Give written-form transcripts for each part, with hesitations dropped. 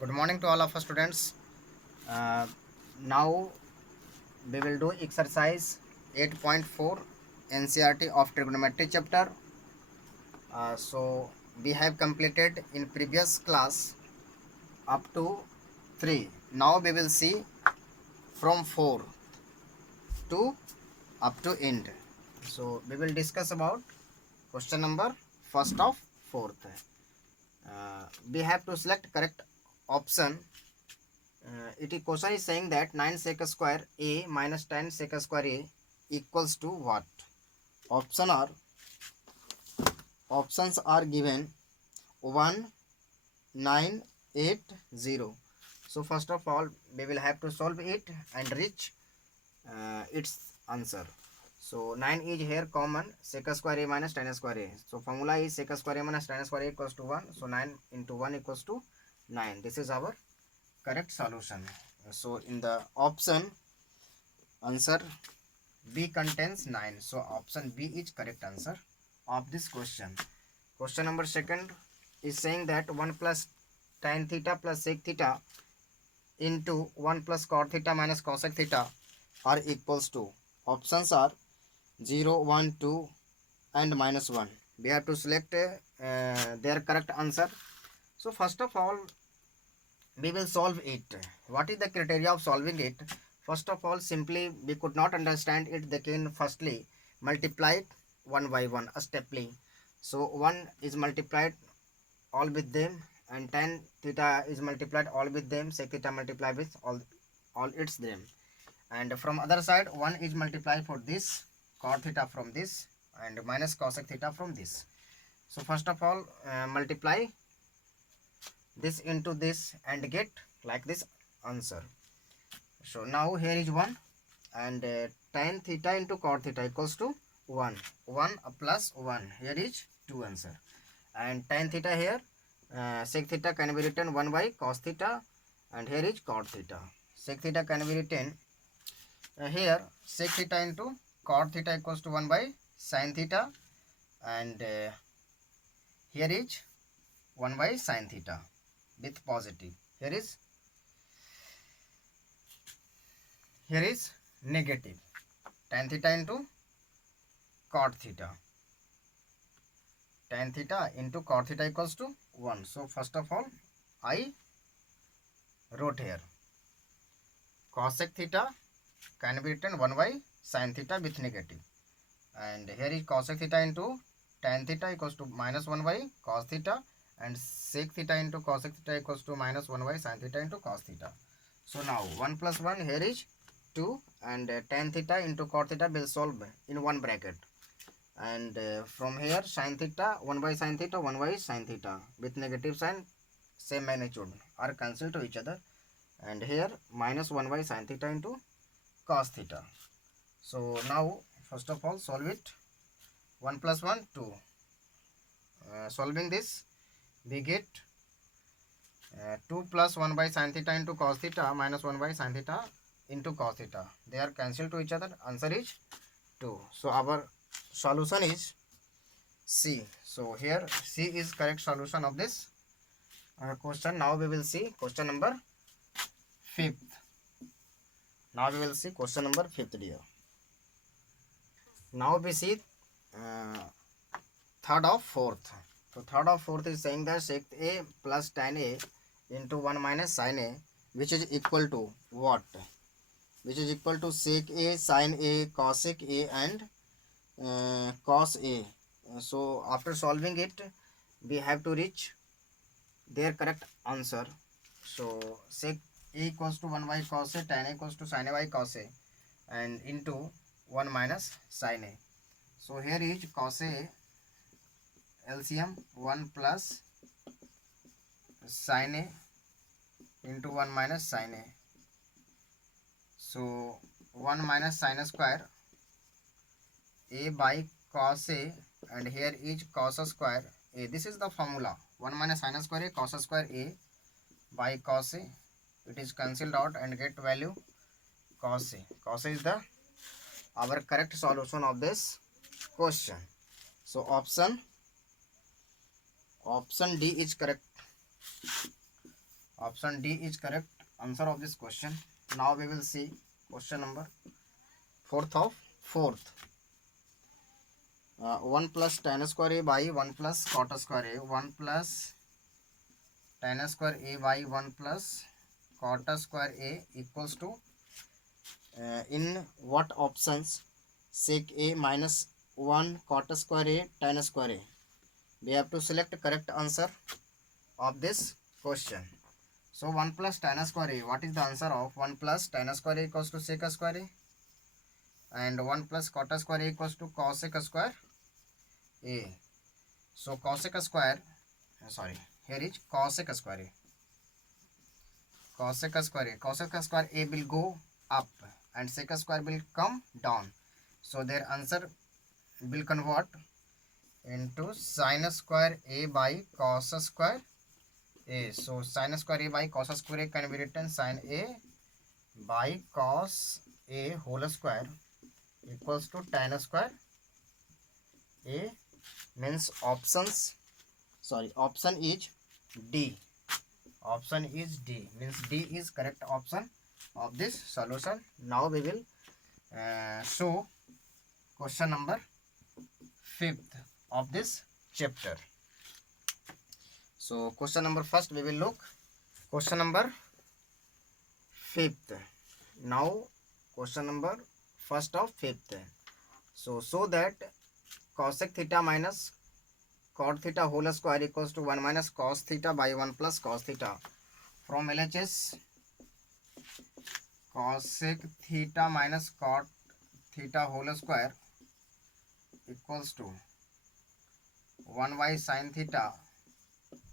Good morning to all of us students. Uh, Now we will do exercise 8.4 NCRT of trigonometry chapter. So we have completed in previous class up to 3. Now we will see from 4 to up to end. So we will discuss about question number first of fourth. We have to select correct option. It is question is saying that 9 sec square a minus 10 sec square a equals to what? Option are Options are given 1, 9, 8, 0. So first of all we will have to solve it and reach its answer. So 9 is here common, sec square a minus tan square a. So formula is sec square a minus tan square a equals to 1. So 9 into 1 equals to 9. This is our correct solution. So in the option answer B contains 9. So option B is correct answer of this question. Question number second is saying that 1 plus tan theta plus sec theta into 1 plus cot theta minus cosec theta are equals to. Options are 0, 1, 2 and minus 1. We have to select their correct answer. So first of all we will solve it. What is the criteria of solving it? First of all, simply we could not understand it. They can firstly multiply it one by one, a steply. So 1 is multiplied all with them, and tan theta is multiplied all with them, sec theta multiplied with all its them. And from other side 1 is multiplied for this, cot theta from this, and minus cosec theta from this. So first of all multiply this into this and get like this answer. So now here is 1, and tan theta into cot theta equals to 1. 1 plus 1, here is 2 answer. And tan theta here, sec theta can be written 1 by cos theta, and here is cot theta. Sec theta can be written here, sec theta into cot theta equals to 1 by sin theta, and here is 1 by sin theta with positive. Here is negative. Tan theta into cot theta. Tan theta into cot theta equals to 1. So first of all I wrote here cosec theta can be written 1 by sin theta with negative, and here is cosec theta into tan theta equals to minus 1 by cos theta, and sec theta into cosec theta equals to minus 1 by sin theta into cos theta. So now 1 plus 1 here is 2, and tan theta into cot theta will solve in one bracket, and from here sin theta 1 by sin theta 1 by sin theta with negative sign same magnitude are cancelled to each other, and here minus 1 by sin theta into cos theta. So now first of all solve it. 1 plus 1 2. Solving this we get 2 plus 1 by sin theta into cos theta minus 1 by sin theta into cos theta. They are cancelled to each other. Answer is 2. So our solution is C. So here C is correct solution of this question. Now we will see question number 5th. Now we will see question number 5th, dear. Now we see uh, third of fourth. So third of fourth is saying that sec a plus tan a into 1 minus sin a, which is equal to what? Which is equal to sec a, sin a, cosec a, and cos a. So after solving it we have to reach their correct answer. So sec a equals to 1 by cos a, tan a equals to sin a by cos a, and into 1 minus sin a. So here is cos a LCM 1 plus sin a into 1 minus sin a. So 1 minus sin square a by cos a, and here is cos square a. This is the formula. 1 minus sin square a cos square a by cos a. It is cancelled out and get value cos a. Cos a is the our correct solution of this question. So option D is correct. Option D is correct answer of this question. Now we will see question number fourth. 1 plus tan square a by 1 plus cot square a, 1 plus tan square a by 1 plus cot square a equals to in what options sec a minus 1 cot square a tan square a. We have to select correct answer of this question. So 1 plus tan square a, what is the answer of 1 plus tan square a equals to sec square a, and 1 plus cot square a equals to cosec square a. So cosec square, sorry, here is cosec square a. Cosec square a will go up and sec square will come down. So their answer will convert into sin square a by cos square a. So sin square a by cos square a can be written sin a by cos a whole square equals to tan square a. Means option is D. Option is D, means D is correct option of this solution. Now we will show question number 5th of this chapter. So question number first we will look question number 5th. Now question number first of 5th. So that cosec theta minus cot theta whole square equals to 1 minus cos theta by 1 plus cos theta. From LHS, cosec theta minus cot theta whole square equals to 1 by sin theta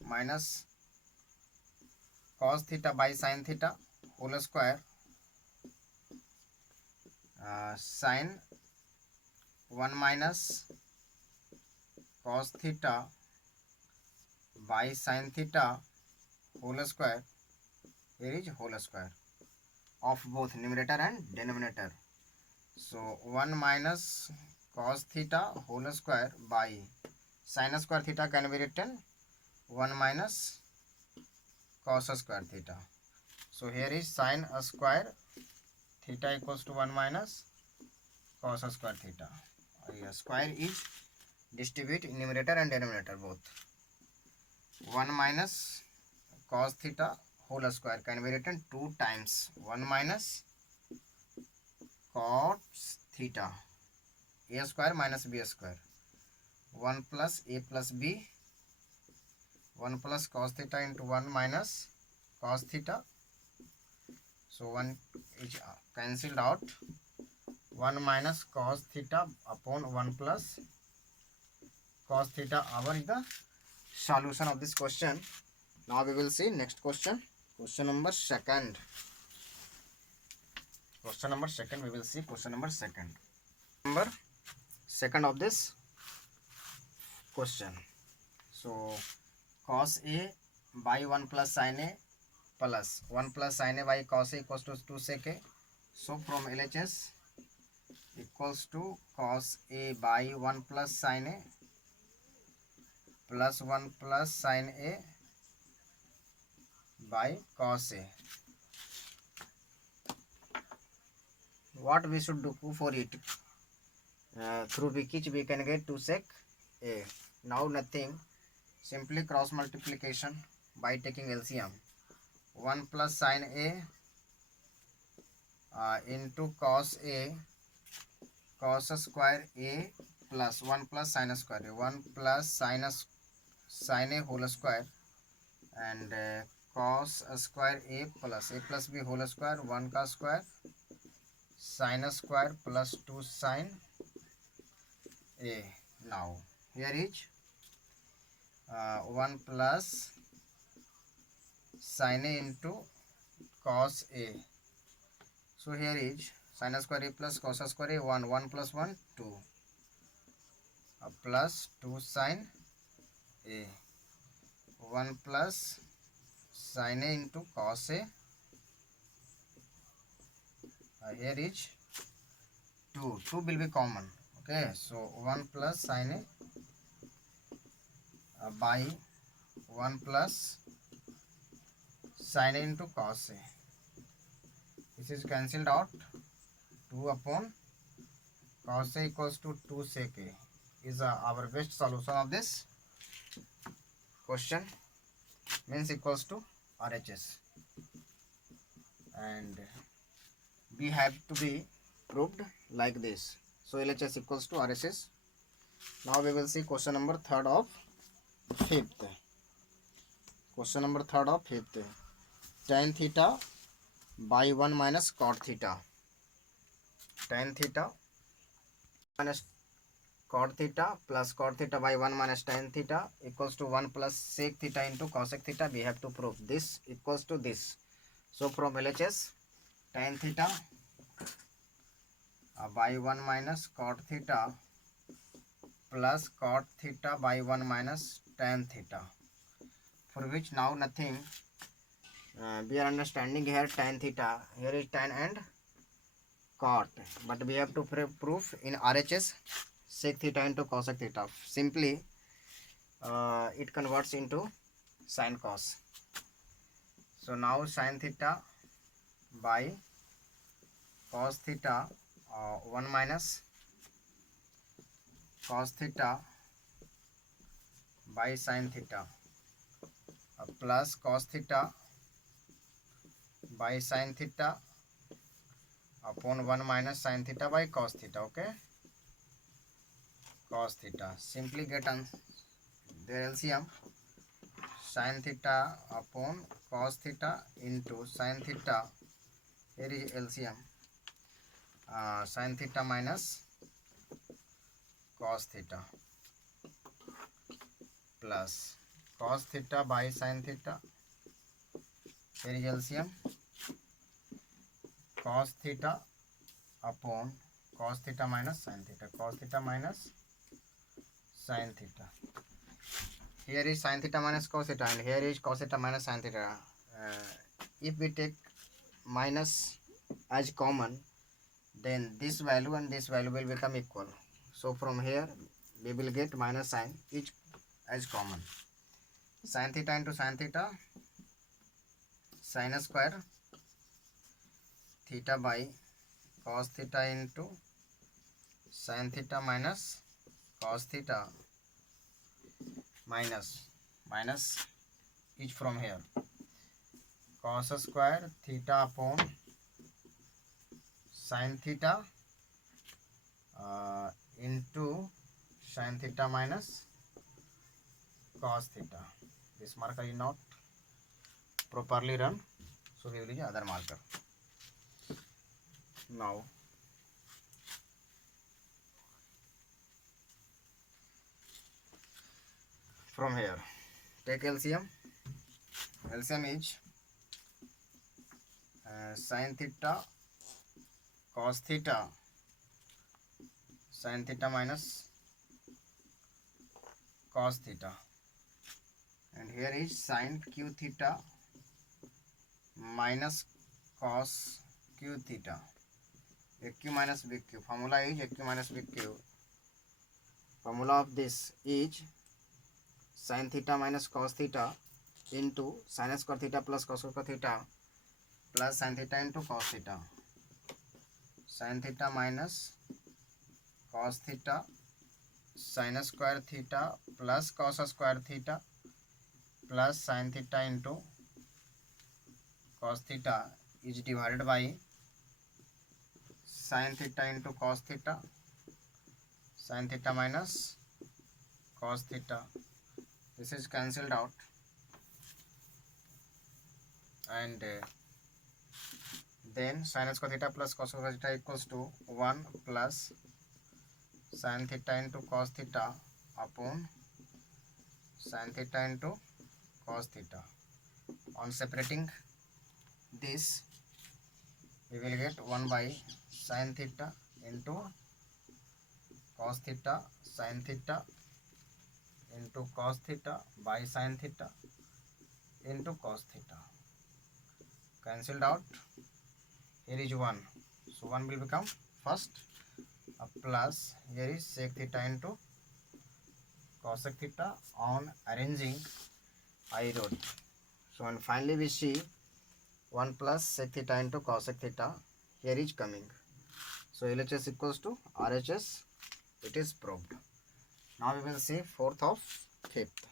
minus cos theta by sin theta whole square, sin 1 minus cos theta by sin theta whole square. Here is whole square of both numerator and denominator. So 1 minus cos theta whole square by sin square theta can be written 1 minus cos square theta. So here is sin square theta equals to 1 minus cos square theta. Square is distribute in numerator and denominator both. 1 minus cos theta whole square can be written 2 times 1 minus cos theta a square minus b square, 1 plus a plus b, 1 plus cos theta into 1 minus cos theta. So 1 is cancelled out, 1 minus cos theta upon 1 plus cos theta. Our is the solution of this question. Now we will see next question. Question number second. We will see question number second. Number second of this question. So cos a by 1 plus sin a plus 1 plus sin a by cos a equals to 2 sec a. So from LHS equals to cos a by 1 plus sin a plus 1 plus sin a by cos a. What we should do for it? Through which we can get 2 sec a. Now nothing, simply cross multiplication by taking LCM. 1 plus sin a into cos a cos square a plus 1 plus sin square a, 1 plus sin a whole square and cos square a plus b whole square, 1 का square sin square plus 2 sin a. Now here is 1 plus sin a into cos a. So here is sin square a plus cos square a, 1 plus 1 2 plus 2 sin a, 1 plus sin a into cos a. Here is 2 will be common. Okay, so 1 plus sin a by 1 plus sin A into cos A. This is cancelled out. 2 upon cos A equals to 2 sec A is our best solution of this question, means equals to RHS, and we have to be proved like this. So LHS equals to RHS. Now we will see question number third of fifth. Question number third of fifth. Tan theta by 1 minus cot theta. Tan theta minus cot theta plus cot theta by 1 minus tan theta equals to 1 plus sec theta into cosec theta. We have to prove this equals to this. So from LHS, tan theta by 1 minus cot theta plus cot theta by 1 minus tan theta, for which now nothing, we are understanding here tan theta, here is tan and cot, but we have to prove in RHS sec theta into cosec theta. Simply it converts into sin cos. So now sin theta by cos theta 1 minus cos theta by sin theta plus cos theta by sin theta upon 1 minus sin theta by cos theta. Okay, cos theta. Simply get their LCM. Sin theta upon cos theta into sin theta. Here is LCM. Sin theta minus cos theta plus cos theta by sin theta. Here is LCM. Cos theta upon cos theta minus sin theta. Cos theta minus sin theta. Here is sin theta minus cos theta, and here is cos theta minus sin theta. If we take minus as common, then this value and this value will become equal. So from here we will get minus sin each as common. Sin theta into sin theta, sin square theta by cos theta into sin theta minus cos theta minus each from here cos square theta upon sin theta into sin theta minus cos theta. This marker is not properly run, so we will use other marker. Now from here take LCM. LCM is sin theta cos theta sin theta minus cos theta, and here is sin q theta minus cos q theta. AQ minus BQ. Formula is AQ minus BQ. Formula of this is sin theta minus cos theta into sin square theta plus cos square theta plus sin theta into cos theta. Sin theta minus cos theta sin square theta plus cos square theta plus sin theta into cos theta is divided by sin theta into cos theta, sin theta minus cos theta. This is cancelled out, and then sin square theta plus cos square theta equals to 1 plus sin theta into cos theta upon sin theta into cos theta. On separating this, we will get 1 by sin theta into cos theta sin theta into cos theta by sin theta into cos theta. Cancelled out. Here is 1, so 1 will become first, plus here is sec theta into cosec theta. On arranging, I wrote. So and finally we see 1 plus sec theta into cosec theta here is coming. So LHS equals to RHS. It is proved. Now we will see fourth of fifth.